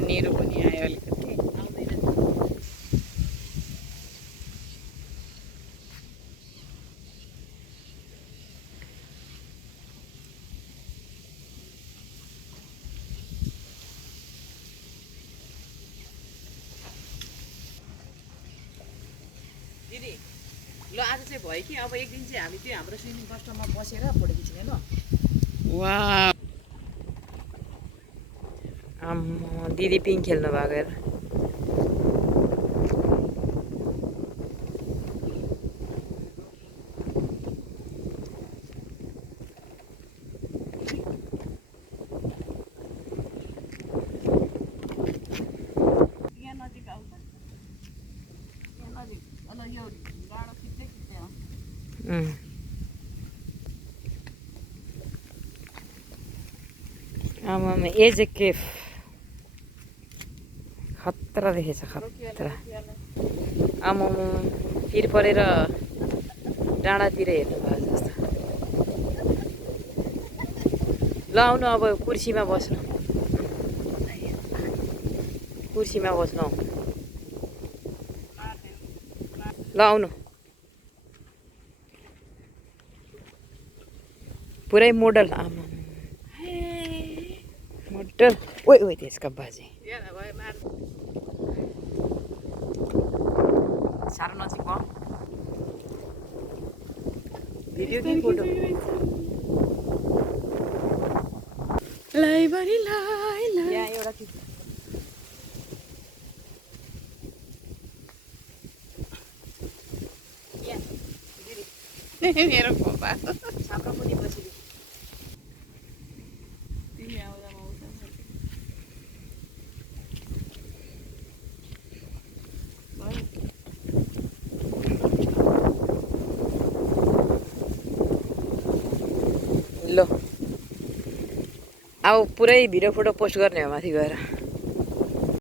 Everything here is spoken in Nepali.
नेहरू पनि आयो अलिकति दिदी ल आज चाहिँ भयो कि अब एक दिन चाहिँ हामी त्यो हाम्रो स्विमिङ कस्टममा बसेर फोटो खिच्ने ल वाह दिदी पिङ खेल्नु भएको हेर आमामा एज ए केफ खतरा देखेछ खतरा आमामा फेरि परेर डाँडातिर हेर्नु भएको जस्तो ल आउनु अब कुर्सीमा बस्नु कुर्सीमा बस्नु ल आउनु पुरै मोडल आमा मोडल ओइ ओइ त्यसका बाजे साह्रो नजिक भयो भिडियो कि फोटो यहाँ एउटा मेरो खोपा साप्रो पनि पछि ल अब पुरै भिडियो फोटो पोस्ट गर्ने हो माथि गएर